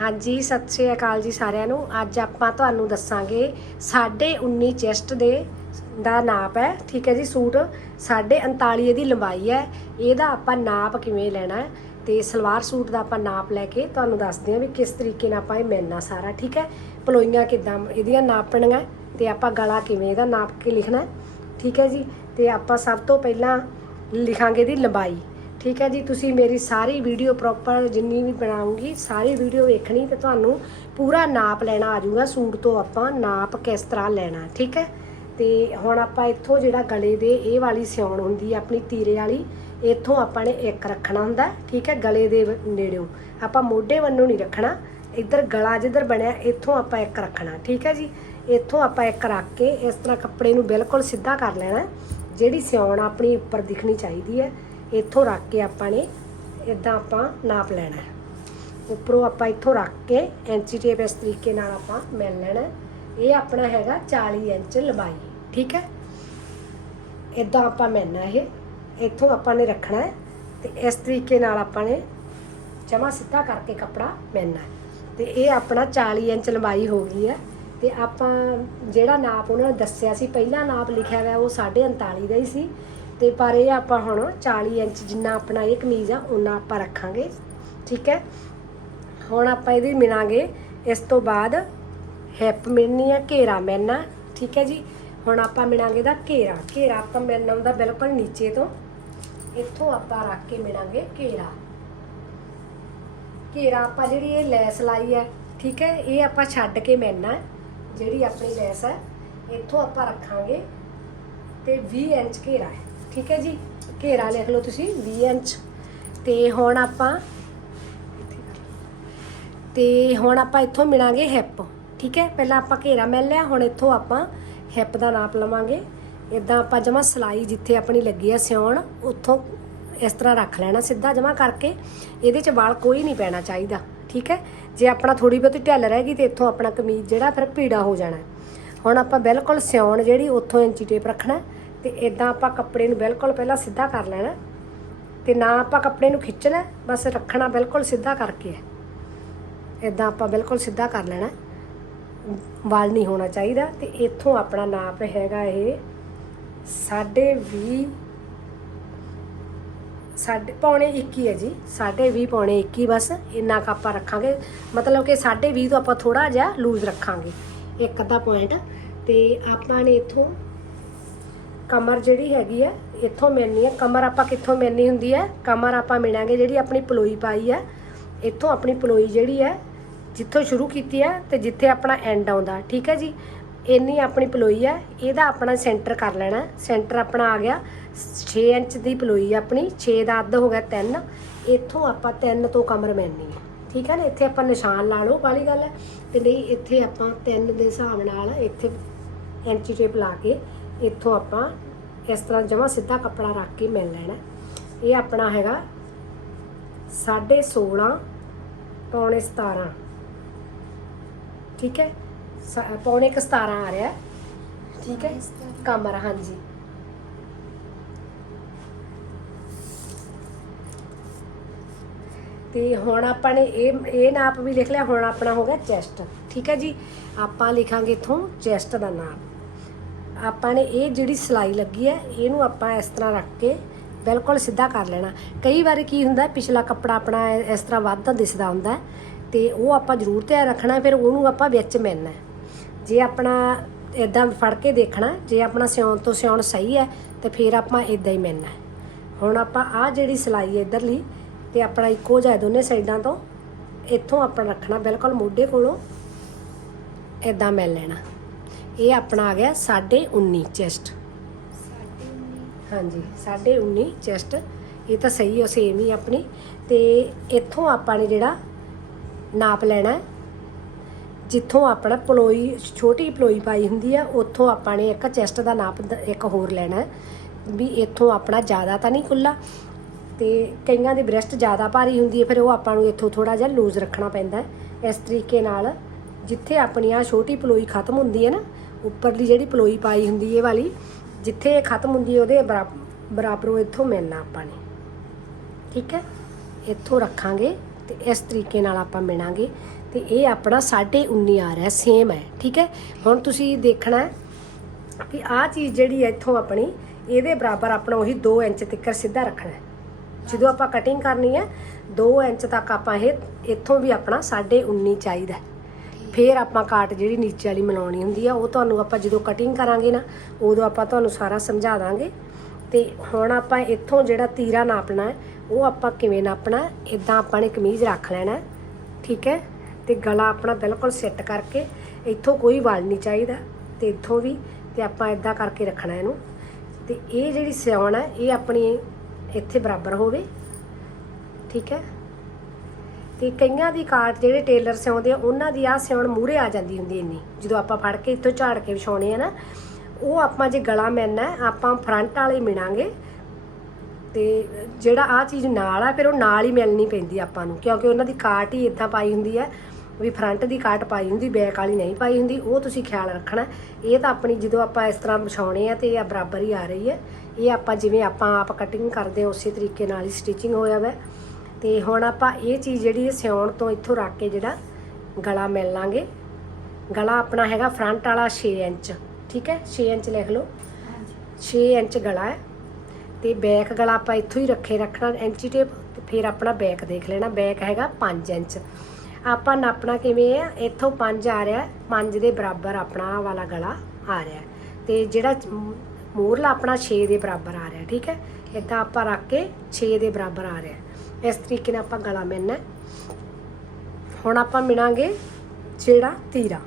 ਹਾਂਜੀ, ਸਤਿ ਸ਼੍ਰੀ ਅਕਾਲ ਜੀ ਸਾਰਿਆਂ ਨੂੰ। ਅੱਜ ਆਪਾਂ ਤੁਹਾਨੂੰ ਦੱਸਾਂਗੇ 19.5 ਚੈਸਟ ਦੇ ਦਾ ਨਾਪ ਹੈ। ਠੀਕ ਹੈ ਜੀ, ਸੂਟ 39 ਇਹਦੀ ਲੰਬਾਈ ਹੈ। ਇਹਦਾ ਆਪਾਂ ਨਾਪ ਕਿਵੇਂ ਲੈਣਾ ਹੈ ਤੇ ਸਲਵਾਰ ਸੂਟ ਦਾ ਆਪਾਂ ਨਾਪ ਲੈ ਕੇ ਤੁਹਾਨੂੰ ਦੱਸਦੇ ਹਾਂ ਵੀ ਕਿਸ ਤਰੀਕੇ ਨਾਲ ਆਪਾਂ ਇਹ ਮਿਲਣਾ ਸਾਰਾ, ਠੀਕ ਹੈ? ਪਲੋਈਆਂ ਕਿਦਾਂ ਇਹਦੀਆਂ ਨਾਪਣੀਆਂ ਤੇ ਆਪਾਂ ਗਲਾ ਕਿਵੇਂ ਇਹਦਾ ਨਾਪ ਕੇ ਲਿਖਣਾ ਠੀਕ ਹੈ ਜੀ, ਤੇ ਆਪਾਂ ਸਭ ਤੋਂ ਪਹਿਲਾਂ ਲਿਖਾਂਗੇ ਦੀ ਲੰਬਾਈ। ਠੀਕ ਹੈ ਜੀ, ਤੁਸੀਂ ਮੇਰੀ ਸਾਰੀ ਵੀਡੀਓ ਪ੍ਰੋਪਰ ਜਿੰਨੀ ਵੀ ਬਣਾਉਂਗੀ, ਸਾਰੀ ਵੀਡੀਓ ਵੇਖਣੀ ਤੇ ਤੁਹਾਨੂੰ ਪੂਰਾ ਨਾਪ ਲੈਣਾ ਆ ਜਾਊਗਾ, ਸੂਟ ਤੋਂ ਆਪਾਂ ਨਾਪ ਕਿਸ ਤਰ੍ਹਾਂ ਲੈਣਾ, ਠੀਕ ਹੈ? ਤੇ ਹੁਣ ਆਪਾਂ ਇੱਥੋਂ ਜਿਹੜਾ ਗਲੇ ਦੇ ਇਹ ਵਾਲੀ ਸਿਉਣ ਹੁੰਦੀ ਹੈ ਆਪਣੀ ਤੀਰੇ ਵਾਲੀ, ਇੱਥੋਂ ਆਪਾਂ ਨੇ ਇੱਕ ਰੱਖਣਾ ਹੁੰਦਾ, ਠੀਕ ਹੈ, ਗਲੇ ਦੇ ਨੇੜਿਓਂ। ਆਪਾਂ ਮੋਢੇ ਵੱਲੋਂ ਨਹੀਂ ਰੱਖਣਾ, ਇੱਧਰ ਗਲਾ ਜਿੱਧਰ ਬਣਿਆ, ਇੱਥੋਂ ਆਪਾਂ ਇੱਕ ਰੱਖਣਾ, ਠੀਕ ਹੈ ਜੀ? ਇੱਥੋਂ ਆਪਾਂ ਇੱਕ ਰੱਖ ਕੇ ਇਸ ਤਰ੍ਹਾਂ ਕੱਪੜੇ ਨੂੰ ਬਿਲਕੁਲ ਸਿੱਧਾ ਕਰ ਲੈਣਾ, ਜਿਹੜੀ ਸਿਉਣ ਆਪਣੀ ਉੱਪਰ ਦਿਖਣੀ ਚਾਹੀਦੀ ਹੈ। ਇੱਥੋਂ ਰੱਖ ਕੇ ਆਪਾਂ ਨੇ ਇਦਾਂ ਆਪਾਂ ਨਾਪ ਲੈਣਾ ਹੈ। ਉੱਪਰੋਂ ਆਪਾਂ ਇੱਥੋਂ ਰੱਖ ਕੇ ਐਂਚੀ ਟੇਪ ਇਸ ਤਰੀਕੇ ਨਾਲ ਆਪਾਂ ਮਿਲ ਲੈਣਾ ਇਹ ਆਪਣਾ ਹੈਗਾ 40 ਇੰਚ ਲੰਬਾਈ, ਠੀਕ ਹੈ? ਇਦਾਂ ਆਪਾਂ ਮਿਲਣਾ ਇਹ। ਇੱਥੋਂ ਆਪਾਂ ਨੇ ਰੱਖਣਾ ਹੈ ਤੇ ਇਸ ਤਰੀਕੇ ਨਾਲ ਆਪਾਂ ਨੇ ਜਮਾ ਸਿੱਧਾ ਕਰਕੇ ਕੱਪੜਾ ਮਿਲਣਾ ਤੇ ਇਹ ਆਪਣਾ 40 ਇੰਚ ਲੰਬਾਈ ਹੋ ਗਈ ਹੈ ਤੇ ਆਪਾਂ ਜਿਹੜਾ ਨਾਪ ਉਹਨਾਂ ਨੇ ਦੱਸਿਆ ਸੀ, ਪਹਿਲਾ ਨਾਪ ਲਿਖਿਆ ਹੋਇਆ ਉਹ 39.5 ਦਾ ਹੀ ਸੀ। ਤੇ ਪਰ ਇਹ ਆਪਾਂ ਹੁਣ 40 ਇੰਚ ਜਿੰਨਾ ਆਪਣਾ ਇਹ ਕਮੀਜ਼ ਆ ਉਹਨਾਂ ਆਪਾਂ ਰੱਖਾਂਗੇ, ਠੀਕ ਹੈ? ਹੁਣ ਆਪਾਂ ਇਹਦੀ ਮਿਣਾਂਗੇ ਇਸ ਤੋਂ ਬਾਅਦ ਹਿੱਪ ਮਿਣਨੀ ਆ, ਘੇਰਾ ਮਿਣਨਾ ਠੀਕ ਹੈ ਜੀ? ਹੁਣ ਆਪਾਂ ਮਿਣਾਂਗੇ ਦਾ ਘੇਰਾ। ਘੇਰਾ ਆਪਾਂ ਮਿਣਨਾ ਹੁੰਦਾ ਬਿਲਕੁਲ ਨੀਚੇ ਤੋਂ। ਇੱਥੋਂ ਆਪਾਂ ਰੱਖ ਕੇ ਮਿਣਾਂਗੇ ਘੇਰਾ। ਘੇਰਾ ਆਪਾਂ ਜਿਹੜੀ ਇਹ ਲੈਸ ਲਾਈ ਹੈ ਠੀਕ ਹੈ? ਇਹ ਆਪਾਂ ਛੱਡ ਕੇ ਮਿਣਨਾ ਹੈ ਜਿਹੜੀ ਆਪਣੀ ਲੈਸ ਹੈ ਇੱਥੋਂ ਆਪਾਂ ਰੱਖਾਂਗੇ ਤੇ 20 ਇੰਚ ਘੇਰਾ ਹੈ। ਠੀਕ ਹੈ ਜੀ? ਘੇਰਾ ਲਿਖ ਲਓ ਤੁਸੀਂ 20 ਇੰਚ। ਤੇ ਹੁਣ ਆਪਾਂ, ਤੇ ਹੁਣ ਆਪਾਂ ਇੱਥੋਂ ਮਿਲਾਂਗੇ ਹਿੱਪ ਠੀਕ ਹੈ? ਪਹਿਲਾਂ ਆਪਾਂ ਘੇਰਾ ਮਿਲ ਲਿਆ, ਹੁਣ ਇੱਥੋਂ ਆਪਾਂ ਹਿੱਪ ਦਾ ਨਾਪ ਲਵਾਂਗੇ। ਇਦਾਂ ਆਪਾਂ ਜਮਾ ਸਲਾਈ ਜਿੱਥੇ ਆਪਣੀ ਲੱਗੀ ਆ ਸਿਉਣ, ਉੱਥੋਂ ਇਸ ਤਰ੍ਹਾਂ ਰੱਖ ਲੈਣਾ ਸਿੱਧਾ ਜਮਾ ਕਰਕੇ। ਇਹਦੇ 'ਚ ਵਾਲ ਕੋਈ ਨਹੀਂ ਪੈਣਾ ਚਾਹੀਦਾ, ਠੀਕ ਹੈ? ਜੇ ਆਪਣਾ ਥੋੜੀ ਬਹੁਤੀ ਢਿੱਲ ਰਹਿ ਗਈ ਤੇ ਇੱਥੋਂ ਆਪਣਾ ਕਮੀਜ਼ ਜਿਹੜਾ ਫਿਰ ਪੀੜਾ ਹੋ ਜਾਣਾ। ਹੁਣ ਆਪਾਂ ਬਿਲਕੁਲ ਸਿਉਣ ਜਿਹੜੀ ਉੱਥੋਂ ਇੰਚੀ ਟੇਪ ਰੱਖਣਾ ਤੇ ਇਦਾਂ ਆਪਾਂ ਕੱਪੜੇ ਨੂੰ ਬਿਲਕੁਲ ਪਹਿਲਾਂ ਸਿੱਧਾ ਕਰ ਲੈਣਾ ਤੇ ਨਾ ਆਪਾਂ ਕੱਪੜੇ ਨੂੰ ਖਿੱਚਣਾ, ਬਸ ਰੱਖਣਾ ਬਿਲਕੁਲ ਸਿੱਧਾ ਕਰਕੇ। ਹੈ ਇਦਾਂ ਆਪਾਂ ਬਿਲਕੁਲ ਸਿੱਧਾ ਕਰ ਲੈਣਾ। ਵਾਲ ਨਹੀਂ ਹੋਣਾ ਚਾਹੀਦਾ ਤੇ ਇੱਥੋਂ ਆਪਣਾ ਨਾਪ ਹੈਗਾ ਇਹ 20 ਸਾਡੇ ਪੌਣੇ 21 ਹੈ ਜੀ 20 ਪੌਣੇ 21 ਬਸ, ਇੰਨਾ ਕੁ ਆਪਾਂ ਰੱਖਾਂਗੇ। ਮਤਲਬ ਕਿ 20 ਤੋਂ ਆਪਾਂ ਥੋੜਾ ਜਿਹਾ ਲੂਜ਼ ਰੱਖਾਂਗੇ। ਇੱਕ ਅੱਧਾ ਪੁਆਇੰਟ ਤੇ ਆਪਾਂ ਨੇ ਇੱਥੋਂ ਕਮਰ ਜਿਹੜੀ ਹੈਗੀ ਹੈ ਇੱਥੋਂ ਮਿਲਣੀ ਹੈ ਕਮਰ ਆਪਾਂ ਕਿੱਥੋਂ ਮਿਲਣੀ ਹੁੰਦੀ ਹੈ ਕਮਰ ਆਪਾਂ ਮਿਲਾਂਗੇ ਜਿਹੜੀ ਆਪਣੀ ਪਲੋਈ ਪਾਈ ਹੈ ਇੱਥੋਂ ਆਪਣੀ ਪਲੋਈ ਜਿਹੜੀ ਹੈ ਜਿੱਥੋਂ ਸ਼ੁਰੂ ਕੀਤੀ ਹੈ ਤੇ ਜਿੱਥੇ ਆਪਣਾ ਐਂਡ ਆਉਂਦਾ। ਠੀਕ ਹੈ ਜੀ? ਇੰਨੀ ਆਪਣੀ ਪਲੋਈ ਹੈ ਇਹਦਾ ਆਪਣਾ ਸੈਂਟਰ ਕਰ ਲੈਣਾ। ਸੈਂਟਰ ਆਪਣਾ ਆ ਗਿਆ। 6 ਇੰਚ ਦੀ ਪਲੋਈ ਆਪਣੀ। 6 ਦਾ ਅੱਧ ਹੋ ਗਿਆ 3 ਇੱਥੋਂ ਆਪਾਂ 3 ਤੋਂ ਕਮਰ ਮਿਲਣੀ ਹੈ ਠੀਕ ਹੈ ਨਾ? ਇੱਥੇ ਆਪਾਂ ਨਿਸ਼ਾਨ ਲਾ ਲਓ ਵਾਲੀ ਗੱਲ ਹੈ ਤੇ ਨਹੀਂ, ਇੱਥੇ ਆਪਾਂ 3 ਦੇ ਹਿਸਾਬ ਨਾਲ ਇੱਥੇ ਇੰਚੀ ਟੇਪ ਲਾ ਕੇ ਇੱਥੋਂ ਆਪਾਂ ਇਸ ਤਰ੍ਹਾਂ ਜਮਾ ਸਿੱਧਾ ਕੱਪੜਾ ਰੱਖ ਕੇ ਮਿਲ ਲੈਣਾ। ਇਹ ਆਪਣਾ ਹੈਗਾ 16.5 ਪੌਣੇ 17 ਠੀਕ ਹੈ? ਸ- ਪੌਣੇ ਕੁ 17 ਆ ਰਿਹਾ। ਠੀਕ ਹੈ? ਕਮਰ ਹਾਂਜੀ। ਤੇ ਹੁਣ ਆਪਾਂ ਨੇ ਇਹ ਇਹ ਨਾਪ ਵੀ ਲਿਖ ਲਿਆ, ਹੁਣ ਆਪਣਾ ਹੋ ਗਿਆ ਚੈਸਟ। ਠੀਕ ਹੈ ਜੀ? ਆਪਾਂ ਲਿਖਾਂਗੇ ਇਥੋਂ ਚੈਸਟ ਦਾ ਨਾਪ। ਆਪਾਂ ਨੇ ਇਹ ਜਿਹੜੀ ਸਲਾਈ ਲੱਗੀ ਹੈ ਇਹਨੂੰ ਆਪਾਂ ਇਸ ਤਰ੍ਹਾਂ ਰੱਖ ਕੇ ਬਿਲਕੁਲ ਸਿੱਧਾ ਕਰ ਲੈਣਾ। ਕਈ ਵਾਰੀ ਕੀ ਹੁੰਦਾ ਪਿਛਲਾ ਕੱਪੜਾ ਆਪਣਾ ਇਸ ਤਰ੍ਹਾਂ ਵੱਧ ਦਿਸਦਾ ਹੁੰਦਾ ਹੈ, ਤੇ ਉਹ ਆਪਾਂ ਜ਼ਰੂਰ ਧਿਆਨ ਰੱਖਣਾ ਫਿਰ ਉਹਨੂੰ ਆਪਾਂ ਵਿੱਚ ਮਿਲਣਾ ਜੇ ਆਪਣਾ ਇਦਾਂ ਫੜ ਕੇ ਦੇਖਣਾ ਜੇ ਆਪਣਾ ਸਿਉਣ ਤੋਂ ਸਿਉਣ ਸਹੀ ਹੈ ਤੇ ਫਿਰ ਆਪਾਂ ਇਦਾਂ ਹੀ ਮਿਲਣਾ ਹੁਣ ਆਪਾਂ ਆਹ ਜਿਹੜੀ ਸਲਾਈ ਹੈ ਇਧਰਲੀ ਤੇ ਆਪਣਾ ਇੱਕੋ ਜਿਹਾ ਦੋਨੇ ਸਾਈਡਾਂ ਤੋਂ ਇੱਥੋਂ ਆਪਾਂ ਰੱਖਣਾ ਬਿਲਕੁਲ ਮੋਢੇ ਕੋਲੋਂ ਇਦਾਂ ਮਿਲ ਲੈਣਾ। ਇਹ ਆਪਣਾ ਆ ਗਿਆ 19.5 ਚੈਸਟ। ਹਾਂਜੀ 19.5 ਚੈਸਟ। ਇਹ ਤਾਂ ਸਹੀ ਹੈ ਸੇਮ ਹੀ ਆਪਣੀ। ਤੇ ਇੱਥੋਂ ਆਪਾਂ ਨੇ ਜਿਹੜਾ ਨਾਪ ਲੈਣਾ ਜਿੱਥੋਂ ਆਪਣਾ ਪਲੋਈ, ਛੋਟੀ ਪਲੋਈ ਪਾਈ ਹੁੰਦੀ ਆ, ਉੱਥੋਂ ਆਪਾਂ ਨੇ ਇੱਕ ਚੈਸਟ ਦਾ ਨਾਪ ਇੱਕ ਹੋਰ ਲੈਣਾ ਵੀ ਇੱਥੋਂ ਆਪਣਾ ਜ਼ਿਆਦਾ ਤਾਂ ਨਹੀਂ ਖੁੱਲਾ ਤੇ ਕਈਆਂ ਦੀ ਬ੍ਰੈਸਟ ਜ਼ਿਆਦਾ ਭਾਰੀ ਹੁੰਦੀ ਹੈ, ਫਿਰ ਉਹ ਆਪਾਂ ਨੂੰ ਇੱਥੋਂ ਥੋੜਾ ਜਿਹਾ ਲੂਜ਼ ਰੱਖਣਾ ਪੈਂਦਾ ਇਸ ਤਰੀਕੇ ਨਾਲ ਜਿੱਥੇ ਆਪਣੀ ਆ ਛੋਟੀ ਪਲੋਈ ਖਤਮ ਹੁੰਦੀ ਹੈ ਨਾ ਉੱਪਰਲੀ ਜਿਹੜੀ ਪਲੋਈ ਪਾਈ ਹੁੰਦੀ ਇਹ ਵਾਲੀ, ਜਿੱਥੇ ਇਹ ਖਤਮ ਹੁੰਦੀ ਹੈ ਉਹਦੇ ਬਰਾ- ਬਰਾਬਰੋਂ ਇੱਥੋਂ ਮਿਲਣਾ ਆਪਾਂ ਨੇ। ਠੀਕ ਹੈ? ਇੱਥੋਂ ਰੱਖਾਂਗੇ ਤੇ ਇਸ ਤਰੀਕੇ ਨਾਲ ਆਪਾਂ ਮਿਣਾਂਗੇ ਤੇ ਇਹ ਆਪਣਾ 19.5 ਆ ਰਿਹਾ ਸੇਮ ਹੈ। ਠੀਕ ਹੈ? ਹੁਣ ਤੁਸੀਂ ਦੇਖਣਾ ਹੈ ਕਿ ਆਹ ਚੀਜ਼ ਜਿਹੜੀ ਹੈ ਇੱਥੋਂ ਆਪਣੀ, ਇਹਦੇ ਬਰਾਬਰ ਆਪਣਾ ਉਹੀ 2 ਇੰਚ ਤੱਕ ਸਿੱਧਾ ਰੱਖਣਾ ਹੈ। ਜਦੋਂ ਆਪਾਂ ਕਟਿੰਗ ਕਰਨੀ ਹੈ 2 ਇੰਚ ਤੱਕ ਆਪਾਂ ਇਹ, ਇੱਥੋਂ ਵੀ ਆਪਣਾ 19.5 ਚਾਹੀਦਾ ਫਿਰ ਆਪਾਂ ਕਾਟ ਜਿਹੜੀ ਨੀਚੇ ਵਾਲੀ ਮਨਾਉਣੀ ਹੁੰਦੀ ਆ, ਉਹ ਤੁਹਾਨੂੰ ਆਪਾਂ ਜਦੋਂ ਕਟਿੰਗ ਕਰਾਂਗੇ ਨਾ, ਉਦੋਂ ਆਪਾਂ ਤੁਹਾਨੂੰ ਸਾਰਾ ਸਮਝਾ ਦਾਂਗੇ। ਤੇ ਹੁਣ ਆਪਾਂ ਇੱਥੋਂ ਜਿਹੜਾ ਤੀਰਾ ਨਾਪਣਾ ਉਹ ਆਪਾਂ ਕਿਵੇਂ ਨਾਪਣਾ ਹੈ? ਇਦਾਂ ਆਪਾਂ ਨੇ ਕਮੀਜ਼ ਰੱਖ ਲੈਣਾ ਠੀਕ ਹੈ? ਤੇ ਗਲਾ ਆਪਣਾ ਬਿਲਕੁਲ ਸੈੱਟ ਕਰਕੇ, ਇੱਥੋਂ ਕੋਈ ਵਾਲ ਨਹੀਂ ਚਾਹੀਦਾ, ਤੇ ਇੱਥੋਂ ਵੀ, ਤੇ ਆਪਾਂ ਇਦਾਂ ਕਰਕੇ ਰੱਖਣਾ ਇਹਨੂੰ। ਤੇ ਇਹ ਜਿਹੜੀ ਸਿਉਣ ਹੈ, ਇਹ ਆਪਣੀ ਇੱਥੇ ਬਰਾਬਰ ਹੋਵੇ, ਠੀਕ ਹੈ? ਤੇ ਕਈਆਂ ਦੀ ਕਾਟ ਜਿਹੜੇ ਟੇਲਰ ਸਿਉਂਦੇ ਆ, ਉਹਨਾਂ ਦੀ ਆ ਸਿਉਣ ਮੂਰੇ ਆ ਜਾਂਦੀ ਹੁੰਦੀ ਇੰਨੀ। ਜਦੋਂ ਆਪਾਂ ਫੜ ਕੇ ਇੱਥੋਂ ਝਾੜ ਕੇ ਵਿਛਾਉਣੇ ਆ ਨਾ, ਉਹ ਆਪਾਂ ਜੇ ਗਲਾ ਮਿਲਣਾ ਆਪਾਂ ਫਰੰਟ ਵਾਲੇ ਮਿਣਾਂਗੇ। ਤੇ ਜਿਹੜਾ ਆ ਚੀਜ਼ ਨਾਲ ਆ, ਫਿਰ ਉਹ ਨਾਲ ਹੀ ਮਿਲਣੀ ਪੈਂਦੀ ਆਪਾਂ ਨੂੰ, ਕਿਉਂਕਿ ਉਹਨਾਂ ਦੀ ਕਾਟ ਹੀ ਇਦਾਂ ਪਾਈ ਹੁੰਦੀ ਹੈ ਵੀ ਫਰੰਟ ਦੀ ਕਾਟ ਪਾਈ ਹੁੰਦੀ, ਬੈਕ ਵਾਲੀ ਨਹੀਂ ਪਾਈ ਹੁੰਦੀ, ਉਹ ਤੁਸੀਂ ਖਿਆਲ ਰੱਖਣਾ। ਇਹ ਤਾਂ ਆਪਣੀ ਜਦੋਂ ਆਪਾਂ ਇਸ ਤਰ੍ਹਾਂ ਵਿਛਾਉਣੇ ਆ ਤੇ ਇਹ ਬਰਾਬਰ ਹੀ ਆ ਰਹੀ ਹੈ। ਇਹ ਆਪਾਂ ਜਿਵੇਂ ਆਪਾਂ ਆਪ ਕਟਿੰਗ ਕਰਦੇ ਹਾਂ ਉਸੇ ਤਰੀਕੇ ਨਾਲ ਹੀ ਸਟਿਚਿੰਗ ਹੋਇਆ ਵਾ। ਤੇ ਹੁਣ ਆਪਾਂ ਇਹ ਚੀਜ਼ ਜਿਹੜੀ ਹੈ ਸਿਉਣ ਤੋਂ ਇੱਥੋਂ ਰੱਖ ਕੇ ਜਿਹੜਾ ਗਲਾ ਮਿਲ ਲਾਂਗੇ। ਗਲਾ ਆਪਣਾ ਹੈਗਾ ਫਰੰਟ ਵਾਲਾ 6 ਇੰਚ, ਠੀਕ ਹੈ? 6 ਇੰਚ ਲਿਖ ਲਓ। 6 ਇੰਚ ਗਲਾ ਹੈ। ਤੇ ਬੈਕ ਗਲਾ ਆਪਾਂ ਇੱਥੋਂ ਹੀ ਰੱਖੇ, ਰੱਖਣਾ ਐਂਚੀ ਟੇਪ ਤੇ ਫਿਰ ਆਪਣਾ ਬੈਕ ਦੇਖ ਲੈਣਾ। ਬੈਕ ਹੈਗਾ 5 ਇੰਚ। ਆਪਾਂ ਨਾਪਣਾ ਕਿਵੇਂ ਹੈ? ਇੱਥੋਂ 5 ਆ ਰਿਹਾ 5 ਦੇ ਬਰਾਬਰ ਆਪਣਾ ਵਾਲਾ ਗਲਾ ਆ ਰਿਹਾ ਤੇ ਜਿਹੜਾ ਮੂਰਲਾ ਆਪਣਾ 6 ਦੇ ਬਰਾਬਰ ਆ ਰਿਹਾ ਠੀਕ ਹੈ? ਇਦਾਂ ਆਪਾਂ ਰੱਖ ਕੇ 6 ਦੇ ਬਰਾਬਰ ਆ ਰਿਹਾ ਇਸ ਤਰੀਕੇ ਨਾਲ ਆਪਾਂ ਗਲਾ ਮਿਲਣਾ ਹੁਣ ਆਪਾਂ ਮਿਣਾਂਗੇ ਜਿਹੜਾ ਤੀਰਾ,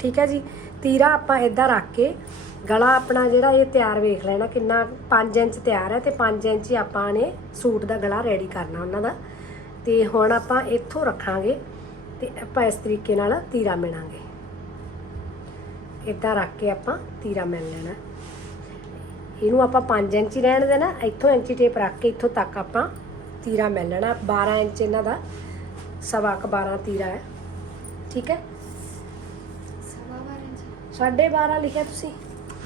ਠੀਕ ਹੈ ਜੀ? ਤੀਰਾ ਆਪਾਂ ਇਦਾਂ ਰੱਖ ਕੇ ਗਲਾ ਆਪਣਾ ਜਿਹੜਾ ਇਹ ਤਿਆਰ ਵੇਖ ਲੈਣਾ ਕਿੰਨਾ 5 ਇੰਚ ਤਿਆਰ ਹੈ ਤੇ 5 ਇੰਚ ਹੀ ਆਪਾਂ ਨੇ ਸੂਟ ਦਾ ਗਲਾ ਰੈਡੀ ਕਰਨਾ ਉਹਨਾਂ ਦਾ। ਤੇ ਹੁਣ ਆਪਾਂ ਇੱਥੋਂ ਰੱਖਾਂਗੇ ਤੇ ਆਪਾਂ ਇਸ ਤਰੀਕੇ ਨਾਲ ਤੀਰਾ ਮਿਣਾਂਗੇ। ਇਦਾਂ ਰੱਖ ਕੇ ਆਪਾਂ ਤੀਰਾ ਮਿਲ ਲੈਣਾ ਇਹਨੂੰ ਆਪਾਂ 5 ਇੰਚ ਹੀ ਰਹਿਣ ਦੇਣਾ, ਇੱਥੋਂ ਇੰਚੀ ਟੇਪ ਰੱਖ ਕੇ ਇੱਥੋਂ ਤੱਕ ਆਪਾਂ ਤੀਰਾ ਮਿਲ ਲੈਣਾ। 12 ਇੰਚ ਇਹਨਾਂ ਦਾ ਸਵਾ ਕੁ 12 ਤੀਰਾ ਹੈ। ਠੀਕ ਹੈ? ਸਵਾ ਬਾਰਾਂ ਜੀ ਸਾਢੇ 12 ਲਿਖਿਆ ਤੁਸੀਂ?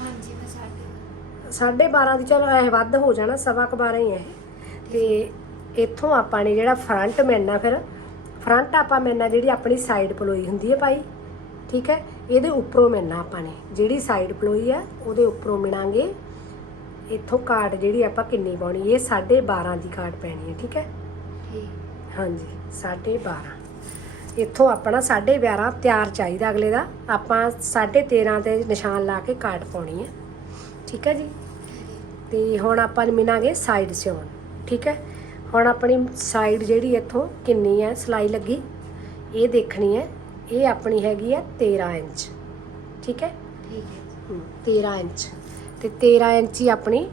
ਹਾਂਜੀ ਮੈਂ ਸਾਡੇ ਸਾਢੇ 12 ਦੀ ਚਲੋ ਇਹ ਵੱਧ ਹੋ ਜਾਣਾ ਸਵਾ ਕੁ 12 ਹੀ ਹੈ। ਤੇ ਇੱਥੋਂ ਆਪਾਂ ਨੇ ਜਿਹੜਾ ਫਰੰਟ ਮਿਲਣਾ ਫਿਰ ਫਰੰਟ ਆਪਾਂ ਮਿਲਣਾ ਜਿਹੜੀ ਆਪਣੀ ਸਾਈਡ ਪਲੋਈ ਹੁੰਦੀ ਹੈ ਭਾਈ। ਠੀਕ ਹੈ? ਇਹਦੇ ਉੱਪਰੋਂ ਮਿਲਣਾ ਆਪਾਂ ਨੇ। ਜਿਹੜੀ ਸਾਈਡ ਪਲੋਈ ਹੈ ਉਹਦੇ ਉੱਪਰੋਂ ਮਿਣਾਂਗੇ ਇੱਥੋਂ ਕਾਟ ਜਿਹੜੀ ਆਪਾਂ ਕਿੰਨੀ ਪਾਉਣੀ ਇਹ 12.5 ਦੀ ਕਾਟ ਪੈਣੀ ਹੈ ਠੀਕ ਹੈ? ਠੀਕ। ਹਾਂਜੀ 12.5 ਇੱਥੋਂ ਆਪਣਾ 12.5 ਤਿਆਰ ਚਾਹੀਦਾ ਅਗਲੇ ਦਾ। ਆਪਾਂ 13.5 ਤੇ ਨਿਸ਼ਾਨ ਲਾ ਕੇ ਕਾਟ ਪਾਉਣੀ ਹੈ। ਠੀਕ ਹੈ ਜੀ? ਤੇ ਹੁਣ ਆਪਾਂ ਮਿਣਾਂਗੇ ਸਾਈਡ ਸਿਉਣ ਠੀਕ ਹੈ? ਹੁਣ ਆਪਣੀ ਸਾਈਡ ਜਿਹੜੀ ਇੱਥੋਂ ਕਿੰਨੀ ਹੈ ਸਲਾਈ ਲੱਗੀ? ਇਹ ਦੇਖਣੀ ਹੈ। ਇਹ ਆਪਣੀ ਹੈਗੀ ਹੈ 13 ਇੰਚ ਠੀਕ ਹੈ? ਠੀਕ ਹੈ ਹਮ, 13 ਇੰਚ। ਤੇ 13 ਇੰਚ ਹੀ ਆਪਣੀ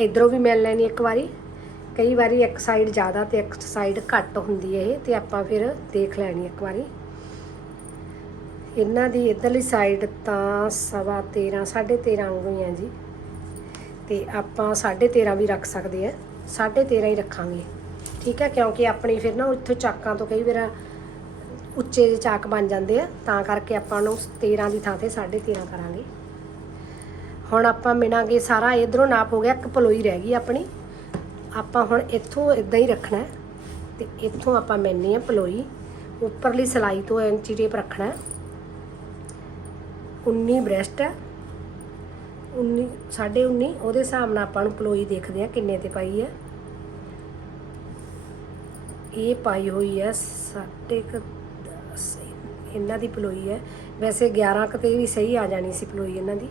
ਇਧਰੋਂ ਵੀ ਮਿਲ ਲੈਣੀ ਇੱਕ ਵਾਰੀ। ਕਈ ਵਾਰੀ ਇੱਕ ਸਾਈਡ ਜ਼ਿਆਦਾ ਤੇ ਇੱਕ ਸਾਈਡ ਘੱਟ ਹੁੰਦੀ ਹੈ ਇਹ, ਤੇ ਆਪਾਂ ਫਿਰ ਦੇਖ ਲੈਣੀ ਇੱਕ ਵਾਰੀ। ਇਹਨਾਂ ਦੀ ਇਧਰਲੀ ਸਾਈਡ ਤਾਂ ਸਵਾ 13 13.5 ਵਾਂਗੂ ਹੀ ਆ ਜੀ। ਤੇ ਆਪਾਂ 13.5 ਵੀ ਰੱਖ ਸਕਦੇ ਆ 13.5 ਹੀ ਰੱਖਾਂਗੇ। ਠੀਕ ਹੈ, ਕਿਉਂਕਿ ਆਪਣੀ ਫਿਰ ਨਾ ਉੱਥੋਂ ਚਾਕਾਂ ਤੋਂ ਕਈ ਵਾਰ ਉੱਚੇ ਜਿਹੇ ਚਾਕ ਬਣ ਜਾਂਦੇ ਆ। ਤਾਂ ਕਰਕੇ ਆਪਾਂ ਨੂੰ 13 ਦੀ ਥਾਂ ਤੇ 13.5 ਕਰਾਂਗੇ। ਹੁਣ ਆਪਾਂ ਮਿਣਾਂਗੇ ਸਾਰਾ, ਇਧਰੋਂ ਨਾਪ ਹੋ ਗਿਆ, ਇੱਕ ਪਲੋਈ ਰਹਿ ਗਈ ਆਪਣੀ। ਆਪਾਂ ਹੁਣ ਇੱਥੋਂ ਇਦਾਂ ਹੀ ਰੱਖਣਾ ਹੈ ਤੇ ਇੱਥੋਂ ਆਪਾਂ ਮਿਲਣੀ ਹੈ ਪਲੋਈ ਉੱਪਰਲੀ ਸਲਾਈ ਤੋਂ ਇੰਚੀ ਟੇਪ ਰੱਖਣਾ ਹੈ। 19 ਬ੍ਰੈਸਟ ਹੈ। 19 19.5 ਉਹਦੇ ਹਿਸਾਬ ਨਾਲ ਆਪਾਂ ਨੂੰ ਪਲੋਈ ਦੇਖਦੇ ਆ ਕਿੰਨੇ ਤੇ ਪਾਈ ਹੈ। ਇਹ ਪਾਈ ਹੋਈ ਹੈ ਸਾਢੇ ਕੁ ਦਸ, ਇਹਨਾਂ ਦੀ ਪਲੋਈ ਹੈ। ਵੈਸੇ 11 ਕੁ ਤੇ ਵੀ ਸਹੀ ਆ ਜਾਣੀ ਸੀ ਪਲੋਈ ਇਹਨਾਂ ਦੀ।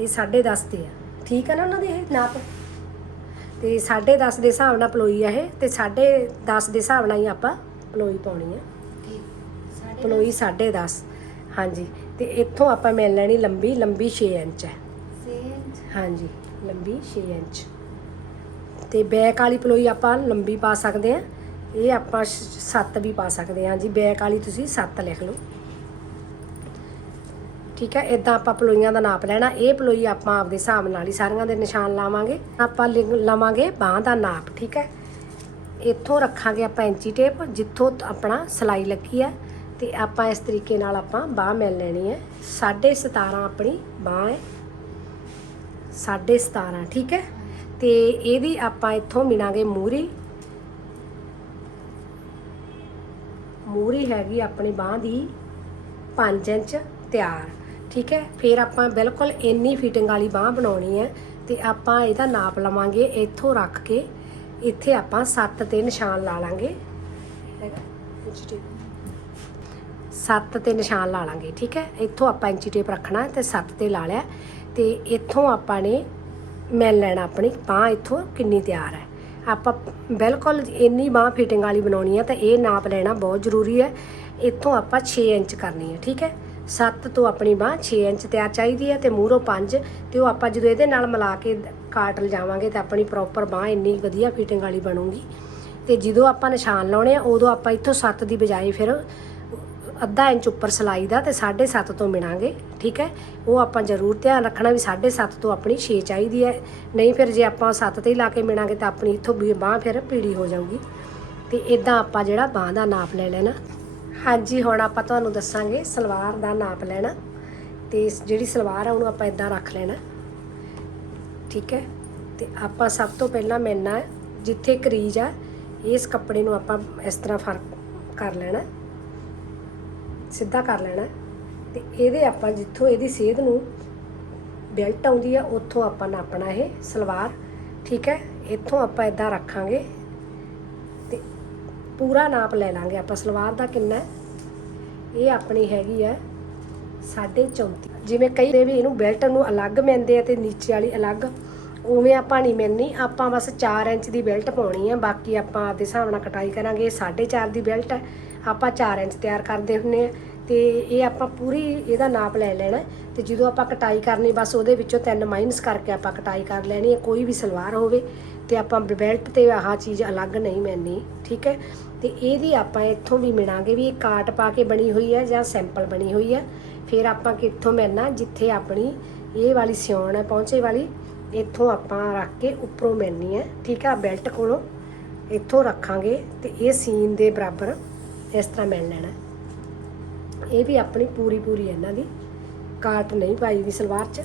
ਇਹ 10.5 ਤੇ ਆ। ਠੀਕ ਹੈ ਨਾ ਉਹਨਾਂ ਦੇ ਇਹ ਨਾਪ? ਤੇ 10.5 ਦੇ ਹਿਸਾਬ ਨਾਲ ਪਲੋਈ ਆ ਇਹ ਤੇ 10.5 ਦੇ ਹਿਸਾਬ ਨਾਲ ਹੀ ਆਪਾਂ ਪਲੋਈ ਪਾਉਣੀ ਆ। ਪਲੋਈ 10.5 ਹਾਂਜੀ ਤੇ ਇੱਥੋਂ ਆਪਾਂ ਮਿਲ ਲੈਣੀ ਲੰਬੀ ਲੰਬੀ 6 ਇੰਚ ਹੈ। ਹਾਂਜੀ ਲੰਬੀ 6 ਇੰਚ। ਤੇ ਬੈਕ ਵਾਲੀ ਪਲੋਈ ਆਪਾਂ ਲੰਬੀ ਪਾ ਸਕਦੇ ਆ। ਇਹ ਆਪਾਂ 7 ਵੀ ਪਾ ਸਕਦੇ ਹਾਂ ਜੀ ਬੈਕ ਵਾਲੀ ਤੁਸੀਂ 7 ਲਿਖ ਲਓ। ਠੀਕ ਹੈ ਇਦਾਂ ਆਪਾਂ ਪਲੋਈਆਂ ਦਾ ਨਾਪ ਲੈਣਾ। ਇਹ ਪਲੋਈ ਆਪਾਂ ਆਪਦੇ ਹਿਸਾਬ ਨਾਲ ਹੀ ਸਾਰੀਆਂ ਦੇ ਨਿਸ਼ਾਨ ਲਾਵਾਂਗੇ। ਆਪਾਂ ਲਿਖ- ਲਵਾਂਗੇ ਬਾਹ ਦਾ ਨਾਪ, ਠੀਕ ਹੈ। ਇੱਥੋਂ ਰੱਖਾਂਗੇ ਆਪਾਂ ਇੰਚੀ ਟੇਪ, ਜਿੱਥੋਂ ਆਪਣਾ ਸਲਾਈ ਲੱਗੀ ਹੈ। ਤੇ ਆਪਾਂ ਇਸ ਤਰੀਕੇ ਨਾਲ ਆਪਾਂ ਬਾਹ ਮਿਲ ਲੈਣੀ ਹੈ। 17.5 ਆਪਣੀ ਬਾਹ ਹੈ। 17.5 ਠੀਕ ਹੈ। ਤੇ ਇਹਦੀ ਆਪਾਂ ਇੱਥੋਂ ਮਿਣਾਂਗੇ ਮੂਰੀ। ਮੂਰੀ ਹੈਗੀ ਆਪਣੀ ਬਾਹ ਦੀ 5 ਇੰਚ ਤਿਆਰ। ਠੀਕ ਹੈ? ਫਿਰ ਆਪਾਂ ਬਿਲਕੁਲ ਇੰਨੀ ਫਿਟਿੰਗ ਵਾਲੀ ਬਾਹ ਬਣਾਉਣੀ ਹੈ ਤੇ ਆਪਾਂ ਇਹਦਾ ਨਾਪ ਲਵਾਂਗੇ ਇੱਥੋਂ ਰੱਖ ਕੇ। ਇੱਥੇ ਆਪਾਂ 7 ਤੇ ਨਿਸ਼ਾਨ ਲਾ ਲਾਂਗੇ। ਹੈਗਾ ਇੰਚੀ ਟੇਪ 7 ਤੇ ਨਿਸ਼ਾਨ ਲਾ ਲਾਂਗੇ, ਠੀਕ ਹੈ? ਇੱਥੋਂ ਆਪਾਂ ਇੰਚੀ ਟੇਪ ਰੱਖਣਾ ਤੇ 7 ਤੇ ਲਾ ਲਿਆ। ਤੇ ਇੱਥੋਂ ਆਪਾਂ ਨੇ ਮੈਲ ਲੈਣਾ ਆਪਣੀ ਬਾਹ ਇੱਥੋਂ ਕਿੰਨੀ ਤਿਆਰ ਹੈ। ਆਪਾਂ ਬਿਲਕੁਲ ਇੰਨੀ ਬਾਹ ਫਿਟਿੰਗ ਵਾਲੀ ਬਣਾਉਣੀ ਹੈ ਤਾਂ ਇਹ ਨਾਪ ਲੈਣਾ ਬਹੁਤ ਜ਼ਰੂਰੀ ਹੈ। ਇੱਥੋਂ ਆਪਾਂ 6 ਇੰਚ ਕਰਨੀ ਹੈ, ਠੀਕ ਹੈ? 7 ਤੋਂ ਆਪਣੀ ਬਾਹ 6 ਇੰਚ ਤਿਆਰ ਚਾਹੀਦੀ ਹੈ ਤੇ ਮੂਹਰੋਂ 5 ਤੇ ਉਹ ਆਪਾਂ ਜਦੋਂ ਇਹਦੇ ਨਾਲ ਮਿਲਾ ਕੇ ਕਾਟ ਲਜਾਵਾਂਗੇ ਤਾਂ ਆਪਣੀ ਪ੍ਰੋਪਰ ਬਾਹ ਇੰਨੀ ਵਧੀਆ ਫਿਟਿੰਗ ਵਾਲੀ ਬਣੂਗੀ। ਤੇ ਜਦੋਂ ਆਪਾਂ ਨਿਸ਼ਾਨ ਲਾਉਣੇ ਆ, ਉਦੋਂ ਆਪਾਂ ਇੱਥੋਂ 7 ਦੀ ਬਜਾਏ ਫਿਰ ਅੱਧਾ ਇੰਚ ਉੱਪਰ ਸਲਾਈ ਦਾ ਤੇ 7.5 ਤੋਂ ਮਿਣਾਂਗੇ, ਠੀਕ ਹੈ? ਉਹ ਆਪਾਂ ਜ਼ਰੂਰ ਧਿਆਨ ਰੱਖਣਾ ਵੀ 7.5 ਤੋਂ ਆਪਣੀ 6 ਚਾਹੀਦੀ ਹੈ। ਨਹੀਂ ਫਿਰ ਜੇ ਆਪਾਂ 7 ਤੇ ਹੀ ਲਾ ਕੇ ਮਿਣਾਂਗੇ ਤਾਂ ਆਪਣੀ ਇੱਥੋਂ ਵੀ ਬਾਹ ਫਿਰ ਪੀੜੀ ਹੋ ਜਾਊਗੀ। ਤੇ ਇਦਾਂ ਆਪਾਂ ਜਿਹੜਾ ਬਾਹ ਦਾ ਨਾਪ ਲੈ ਲੈਣਾ। ਹਾਂਜੀ, ਹੁਣ ਆਪਾਂ ਤੁਹਾਨੂੰ ਦੱਸਾਂਗੇ ਸਲਵਾਰ ਦਾ ਨਾਪ ਲੈਣਾ ਤੇ ਜਿਹੜੀ ਸਲਵਾਰ ਆ, ਉਹਨੂੰ ਆਪਾਂ ਇਦਾਂ ਰੱਖ ਲੈਣਾ। ਠੀਕ ਹੈ? ਤੇ ਆਪਾਂ ਸਭ ਤੋਂ ਪਹਿਲਾਂ ਮੈਨਾ ਜਿੱਥੇ ਕਰੀਜ ਆ, ਇਸ ਕੱਪੜੇ ਨੂੰ ਆਪਾਂ ਇਸ ਤਰ੍ਹਾਂ ਫ਼ਰਕ ਕਰ ਲੈਣਾ। ਸਿੱਧਾ ਕਰ ਲੈਣਾ। ਤੇ ਇਹਦੇ ਆਪਾਂ ਜਿੱਥੋਂ ਇਹਦੀ ਸੇਧ ਨੂੰ ਬੈਲਟ ਆਉਂਦੀ ਆ, ਉੱਥੋਂ ਆਪਾਂ ਨਾਪਣਾ ਇਹ ਸਲਵਾਰ। ਠੀਕ ਹੈ? ਇੱਥੋਂ ਆਪਾਂ ਇਦਾਂ ਰੱਖਾਂਗੇ। ਪੂਰਾ ਨਾਪ ਲੈ ਲਾਂਗੇ। ਆਪਾਂ ਸਲਵਾਰ ਦਾ ਕਿੰਨਾ ਇਹ ਆਪਣੀ ਹੈਗੀ ਆ 34 ਜਿਵੇਂ ਕਈ ਦੇ ਵੀ ਇਹਨੂੰ ਬੈਲਟ ਨੂੰ ਅਲੱਗ ਮੈਂਦੇ ਆ ਤੇ ਨੀਚੇ ਵਾਲੀ ਅਲੱਗ, ਉਵੇਂ ਆਪਾਂ ਨਹੀਂ ਮੈਨੀ ਆਪਾਂ ਬਸ 4 ਇੰਚ ਦੀ ਬੈਲਟ ਪਾਉਣੀ ਹੈ। ਬਾਕੀ ਆਪਾਂ ਆਪਦੇ ਹਿਸਾਬ ਨਾਲ ਕਟਾਈ ਕਰਾਂਗੇ। ਇਹ 4.5 ਦੀ ਬੈਲਟ ਹੈ। ਆਪਾਂ 4 ਇੰਚ ਤਿਆਰ ਕਰਦੇ ਹੁੰਨੇ ਆ। ਤੇ ਇਹ ਆਪਾਂ ਪੂਰੀ ਇਹਦਾ ਨਾਪ ਲੈ ਲੈਣਾ ਤੇ ਜਦੋਂ ਆਪਾਂ ਕਟਾਈ ਕਰਨੀ, ਬਸ ਉਹਦੇ ਵਿੱਚੋਂ ਤਿੰਨ ਮਾਈਨਸ ਕਰਕੇ ਆਪਾਂ ਕਟਾਈ ਕਰ ਲੈਣੀ ਹੈ। ਕੋਈ ਵੀ ਸਲਵਾਰ ਹੋਵੇ ਤੇ ਆਪਾਂ ਬੈਲਟ ਤੇ ਆਹ ਚੀਜ਼ ਅਲੱਗ ਨਹੀਂ ਮੈਨੀ ਠੀਕ ਹੈ? ਤੇ ਇਹਦੀ ਆਪਾਂ ਇੱਥੋਂ ਵੀ ਮਿਣਾਂਗੇ ਵੀ ਇਹ ਕਾਟ ਪਾ ਕੇ ਬਣੀ ਹੋਈ ਹੈ ਜਾਂ ਸੈਂਪਲ ਬਣੀ ਹੋਈ ਹੈ। ਫਿਰ ਆਪਾਂ ਕਿੱਥੋਂ ਮਿਲਣਾ, ਜਿੱਥੇ ਆਪਣੀ ਇਹ ਵਾਲੀ ਸਿਉਣ ਹੈ ਪਹੁੰਚੇ ਵਾਲੀ, ਇੱਥੋਂ ਆਪਾਂ ਰੱਖ ਕੇ ਉੱਪਰੋਂ ਮਿਲਣੀ ਹੈ। ਠੀਕ ਆ, ਬੈਲਟ ਕੋਲੋਂ ਇੱਥੋਂ ਰੱਖਾਂਗੇ ਤੇ ਇਹ ਸੀਨ ਦੇ ਬਰਾਬਰ ਇਸ ਤਰ੍ਹਾਂ ਮਿਲ ਲੈਣਾ। ਇਹ ਵੀ ਆਪਣੀ ਪੂਰੀ ਪੂਰੀ ਇਹਨਾਂ ਦੀ ਕਾਟ ਨਹੀਂ ਪਾਈ ਦੀ ਸਲਵਾਰ 'ਚ।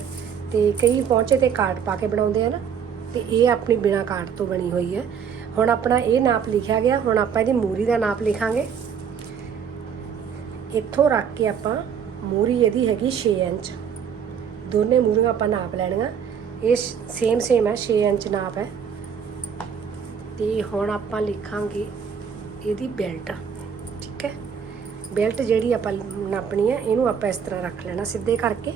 ਤੇ ਕਈ ਪਹੁੰਚੇ ਤੇ ਕਾਟ ਪਾ ਕੇ ਬਣਾਉਂਦੇ ਆ ਨਾ, ਤੇ ਇਹ ਆਪਣੀ ਬਿਨਾ ਕਾਟ ਤੋਂ ਬਣੀ ਹੋਈ ਹੈ। ਹੁਣ ਆਪਣਾ ਇਹ ਨਾਪ ਲਿਖਿਆ ਗਿਆ, ਹੁਣ ਆਪਾਂ ਇਹਦੀ ਮੂਰੀ ਦਾ ਨਾਪ ਲਿਖਾਂਗੇ। ਇੱਥੋਂ ਰੱਖ ਕੇ ਆਪਾਂ ਮੂਰੀ ਇਹਦੀ ਹੈਗੀ 6 ਇੰਚ। ਦੋਨੇ ਮੂਰੀਆਂ ਆਪਾਂ ਨਾਪ ਲੈਣੀਆਂ। ਇਹ ਸੇਮ ਸੇਮ ਹੈ 6 ਇੰਚ ਨਾਪ ਹੈ। ਤੇ ਹੁਣ ਆਪਾਂ ਲਿਖਾਂਗੇ ਇਹਦੀ ਬੈਲਟ, ਠੀਕ ਹੈ? ਬੈਲਟ ਜਿਹੜੀ ਆਪਾਂ ਨਾਪਣੀ ਹੈ, ਇਹਨੂੰ ਆਪਾਂ ਇਸ ਤਰ੍ਹਾਂ ਰੱਖ ਲੈਣਾ ਸਿੱਧੇ ਕਰਕੇ।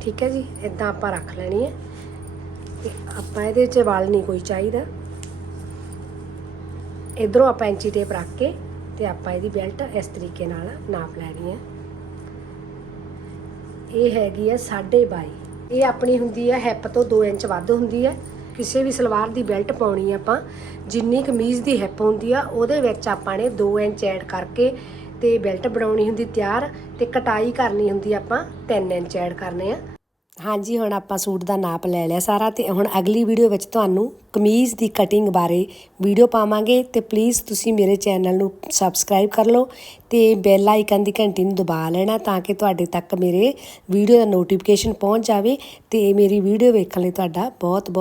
ਠੀਕ ਹੈ ਜੀ ਇਦਾਂ ਆਪਾਂ ਰੱਖ ਲੈਣੀ ਹੈ। ਆਪਾਂ ਇਹਦੇ ਵਿੱਚ ਵਾਲ ਨਹੀਂ ਕੋਈ ਚਾਹੀਦਾ। ਇਧਰੋਂ ਆਪਾਂ ਇੰਚੀ ਟੇਪ ਰੱਖ ਕੇ ਤੇ ਆਪਾਂ ਇਹਦੀ ਬੈਲਟ ਇਸ ਤਰੀਕੇ ਨਾਲ ਨਾਪ ਲੈਣੀ ਹੈ। ਇਹ ਹੈਗੀ ਹੈ 22.5 ਇਹ ਆਪਣੀ ਹੁੰਦੀ ਹੈ ਹੈਪ ਤੋਂ 2 ਇੰਚ ਵੱਧ ਹੁੰਦੀ ਹੈ। ਕਿਸੇ ਵੀ ਸਲਵਾਰ ਦੀ ਬੈਲਟ ਪਾਉਣੀ ਆਪਾਂ, ਜਿੰਨੀ ਕਮੀਜ਼ ਦੀ ਹੈਪ ਹੁੰਦੀ ਆ, ਉਹਦੇ ਵਿੱਚ ਆਪਾਂ ਨੇ 2 ਇੰਚ ਐਡ ਕਰਕੇ ਤੇ ਬੈਲਟ ਬਣਾਉਣੀ ਹੁੰਦੀ ਤਿਆਰ ਤੇ ਕਟਾਈ ਕਰਨੀ ਹੁੰਦੀ ਆਪਾਂ 3 ਇੰਚ ਐਡ ਕਰਨੇ ਆ। ਹਾਂਜੀ, ਹੁਣ ਆਪਾਂ ਸੂਟ ਦਾ ਨਾਪ ਲੈ ਲਿਆ ਸਾਰਾ ਤੇ ਹੁਣ ਅਗਲੀ ਵੀਡੀਓ ਵਿੱਚ ਤੁਹਾਨੂੰ ਕਮੀਜ਼ ਦੀ ਕਟਿੰਗ ਬਾਰੇ ਵੀਡੀਓ ਪਾਵਾਂਗੇ ਤੇ ਪਲੀਜ਼ ਤੁਸੀਂ ਮੇਰੇ ਚੈਨਲ ਨੂੰ ਸਬਸਕ੍ਰਾਈਬ ਕਰ ਲਓ ਤੇ ਬੈਲ ਆਈਕਨ ਦੀ ਘੰਟੀ ਨੂੰ ਦਬਾ ਲੈਣਾ ਤਾਂ ਕਿ ਤੁਹਾਡੇ ਤੱਕ ਮੇਰੇ ਵੀਡੀਓ ਦਾ ਨੋਟੀਫਿਕੇਸ਼ਨ ਪਹੁੰਚ ਜਾਵੇ ਤੇ ਮੇਰੀ ਵੀਡੀਓ ਵੇਖਣ ਲਈ ਤੁਹਾਡਾ ਬਹੁਤ ਬਹੁਤ